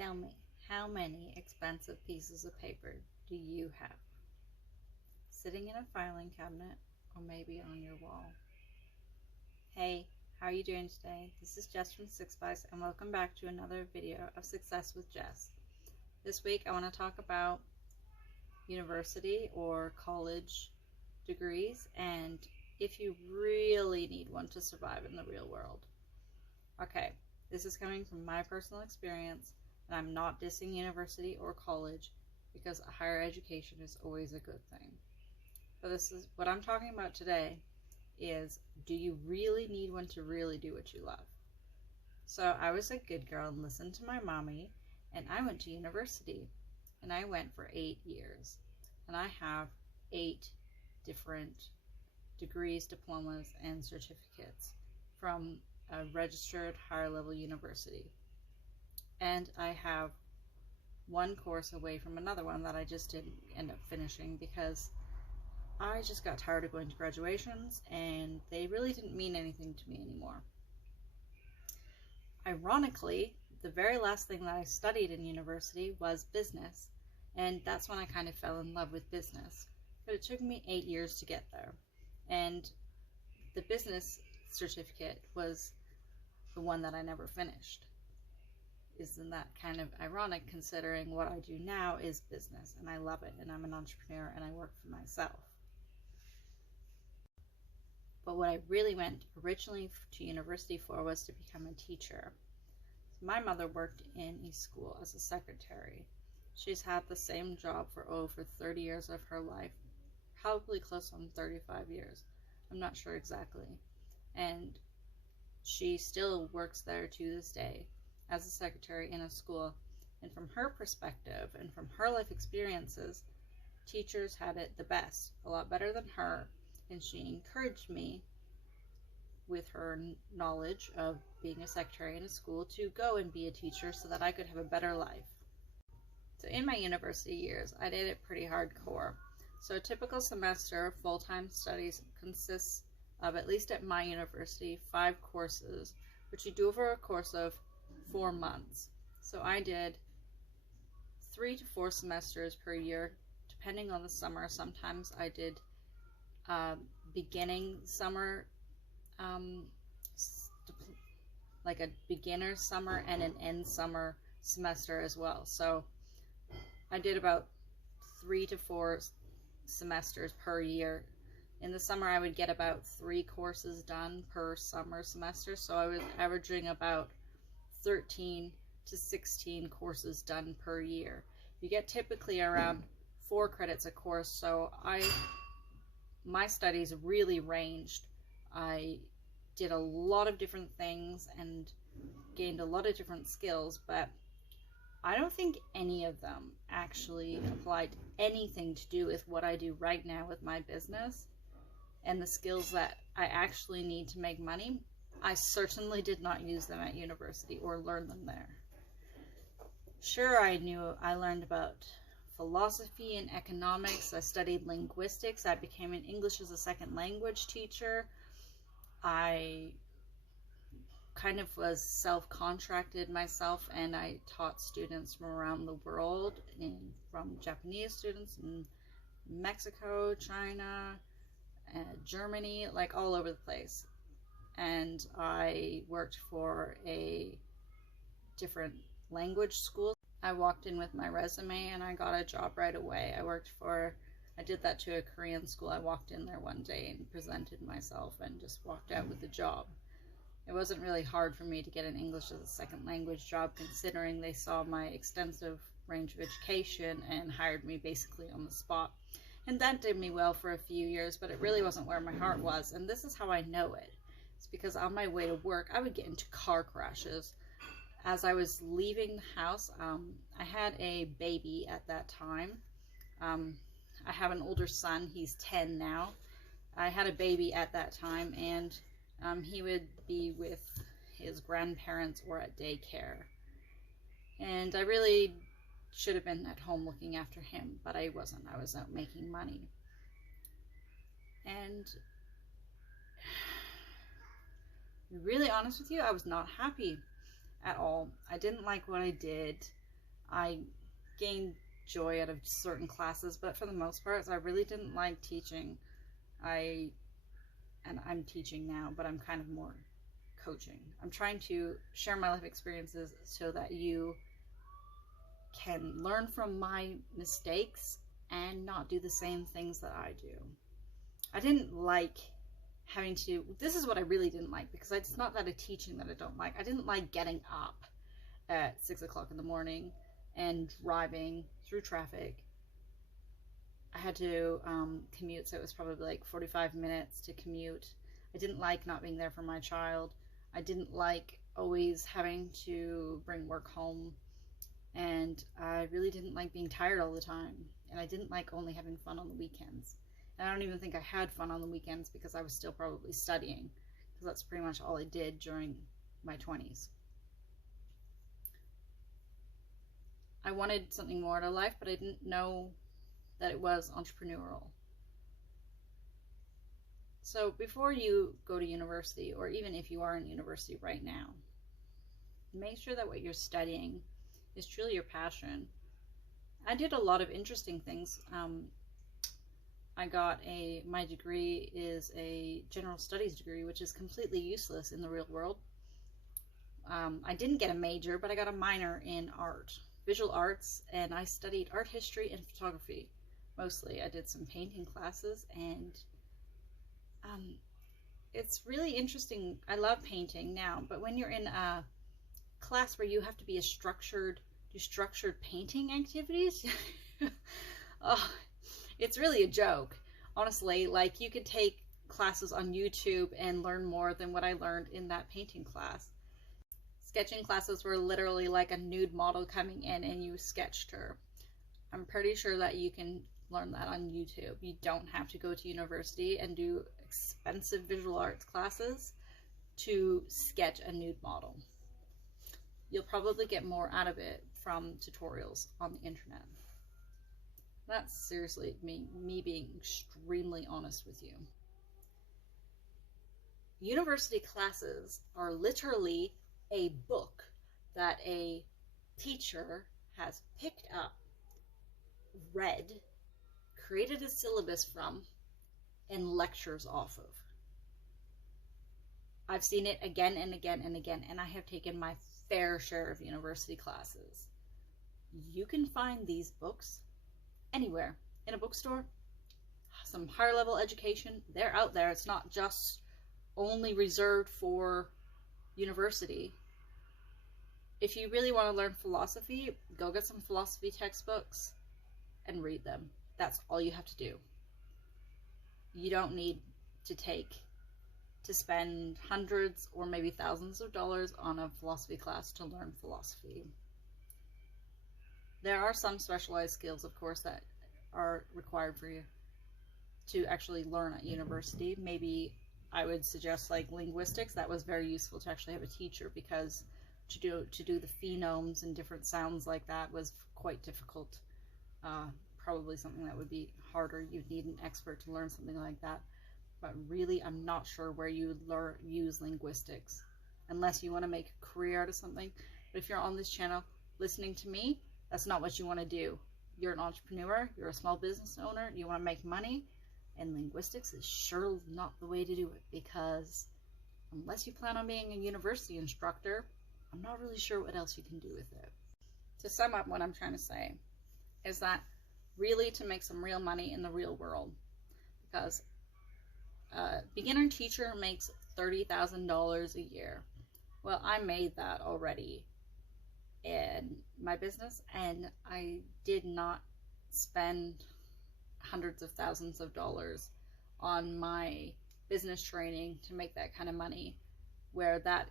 Tell me, how many expensive pieces of paper do you have? Sitting in a filing cabinet or maybe on your wall? Hey, how are you doing today? This is Jess from SixSpice and welcome back to another video of Success with Jess. This week I want to talk about university or college degrees and if you really need one to survive in the real world. Okay, this is coming from my personal experience, and I'm not dissing university or college because higher education is always a good thing. But this is what I'm talking about today is, do you really need one to really do what you love? So I was a good girl and listened to my mommy, and I went to university, and I went for 8 years, and I have 8 different degrees, diplomas, and certificates from a registered higher level university. And I have one course away from another one that I just didn't end up finishing because I just got tired of going to graduations and they really didn't mean anything to me anymore. Ironically, the very last thing that I studied in university was business, and that's when I kind of fell in love with business. But it took me 8 years to get there, and the business certificate was the one that I never finished. Isn't that kind of ironic considering what I do now is business and I love it and I'm an entrepreneur and I work for myself? But what I really went originally to university for was to become a teacher. My mother worked in a school as a secretary. She's had the same job for over 30 years of her life, probably close on 35 years. I'm not sure exactly. And she still works there to this day as a secretary in a school. And from her perspective and from her life experiences, teachers had it the best, a lot better than her. And she encouraged me, with her knowledge of being a secretary in a school, to go and be a teacher so that I could have a better life. So in my university years, I did it pretty hardcore. So a typical semester of full-time studies consists of, at least at my university, 5 courses, which you do over a course of 4 months. So I did 3 to 4 semesters per year, depending on the summer. Sometimes I did beginning summer, like a beginner summer and an end summer semester as well. So I did about 3 to 4 semesters per year. In the summer, I would get about 3 courses done per summer semester, so I was averaging about 13 to 16 courses done per year. You get typically around 4 credits a course, so my studies really ranged. I did a lot of different things and gained a lot of different skills, but I don't think any of them actually applied anything to do with what I do right now with my business and the skills that I actually need to make money. I certainly did not use them at university or learn them there. Sure, I learned about philosophy and economics. I studied linguistics. I became an English as a second language teacher. I kind of was self-contracted myself, and I taught students from around the world, from Japanese students in Mexico, China, Germany, like all over the place. And I worked for a different language school. I walked in with my resume and I got a job right away. I did that to a Korean school. I walked in there one day and presented myself and just walked out with a job. It wasn't really hard for me to get an English as a second language job, considering they saw my extensive range of education and hired me basically on the spot. And that did me well for a few years, but it really wasn't where my heart was. And this is how I know it. It's because on my way to work, I would get into car crashes. As I was leaving the house, I had a baby at that time. I have an older son. He's 10 now. I had a baby at that time, and he would be with his grandparents or at daycare. And I really should have been at home looking after him, but I wasn't. I was out making money. And to be really honest with you, I was not happy at all. I didn't like what I did. I gained joy out of certain classes, but for the most part, I really didn't like teaching. I'm teaching now, but I'm kind of more coaching. I'm trying to share my life experiences so that you can learn from my mistakes and not do the same things that I do. I didn't like having to, this is what I really didn't like, because it's not that a teaching that I don't like. I didn't like getting up at 6 o'clock in the morning and driving through traffic. I had to commute, so it was probably like 45 minutes to commute. I didn't like not being there for my child. I didn't like always having to bring work home, and I really didn't like being tired all the time, and I didn't like only having fun on the weekends. And I don't even think I had fun on the weekends because I was still probably studying, because that's pretty much all I did during my 20s. I wanted something more out of life, but I didn't know that it was entrepreneurial. So before you go to university, or even if you are in university right now, make sure that what you're studying is truly your passion. I did a lot of interesting things. I got my degree is a general studies degree, which is completely useless in the real world. I didn't get a major, but I got a minor in art, visual arts, and I studied art history and photography. Mostly. I did some painting classes, and it's really interesting. I love painting now, but when you're in a class where you have to be do structured painting activities, oh, it's really a joke. Honestly, like, you could take classes on YouTube and learn more than what I learned in that painting class. Sketching classes were literally like a nude model coming in and you sketched her. I'm pretty sure that you can learn that on YouTube. You don't have to go to university and do expensive visual arts classes to sketch a nude model. You'll probably get more out of it from tutorials on the internet. That's seriously me being extremely honest with you. University classes are literally a book that a teacher has picked up, read, created a syllabus from, and lectures off of. I've seen it again and again and again, and I have taken my fair share of university classes. You can find these books anywhere. In a bookstore, some higher level education, they're out there. It's not just only reserved for university. If you really want to learn philosophy, go get some philosophy textbooks and read them. That's all you have to do. You don't need to spend hundreds or maybe thousands of dollars on a philosophy class to learn philosophy. There are some specialized skills, of course, that are required for you to actually learn at university. Maybe I would suggest like linguistics. That was very useful to actually have a teacher, because to do the phonemes and different sounds like that was quite difficult. Probably something that would be harder. You'd need an expert to learn something like that. But really, I'm not sure where you would use linguistics, unless you want to make a career out of something. But if you're on this channel listening to me, that's not what you want to do. You're an entrepreneur, you're a small business owner, you want to make money, and linguistics is sure not the way to do it, because unless you plan on being a university instructor, I'm not really sure what else you can do with it. To sum up, what I'm trying to say is that really, to make some real money in the real world, because a beginner teacher makes $30,000 a year. Well, I made that already in my business, and I did not spend hundreds of thousands of dollars on my business training to make that kind of money, where that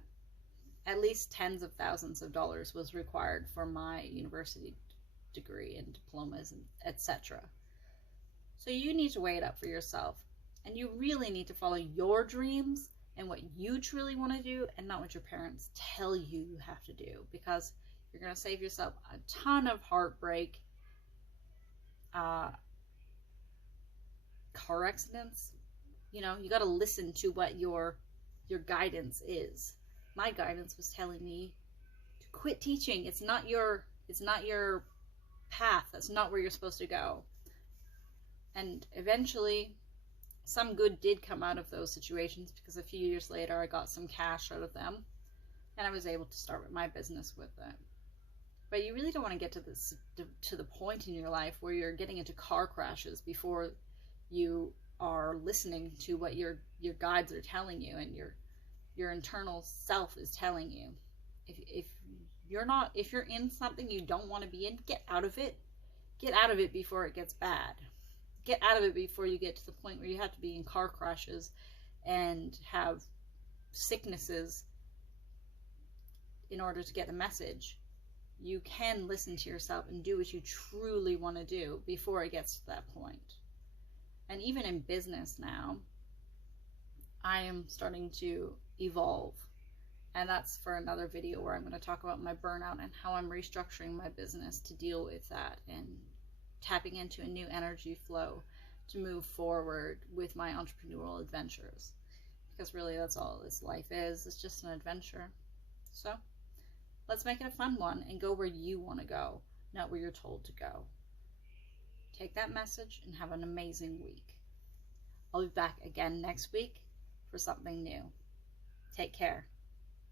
at least tens of thousands of dollars was required for my university degree and diplomas and etc. So you need to weigh it up for yourself, and you really need to follow your dreams and what you truly want to do, and not what your parents tell you you have to do, because you're going to save yourself a ton of heartbreak, car accidents. You know, you got to listen to what your guidance is. My guidance was telling me to quit teaching. It's not your It's not your path. That's not where you're supposed to go. And eventually, some good did come out of those situations, because a few years later I got some cash out of them and I was able to start my business with it. But you really don't want to get to the point in your life where you're getting into car crashes before you are listening to what your guides are telling you and your internal self is telling you. If you're in something you don't want to be in, get out of it. Get out of it before it gets bad. Get out of it before you get to the point where you have to be in car crashes and have sicknesses in order to get a message. You can listen to yourself and do what you truly want to do before it gets to that point. And even in business now, I am starting to evolve. And that's for another video where I'm going to talk about my burnout and how I'm restructuring my business to deal with that and tapping into a new energy flow to move forward with my entrepreneurial adventures. Because really that's all this life is. It's just an adventure. So let's make it a fun one and go where you want to go, not where you're told to go. Take that message and have an amazing week. I'll be back again next week for something new. Take care.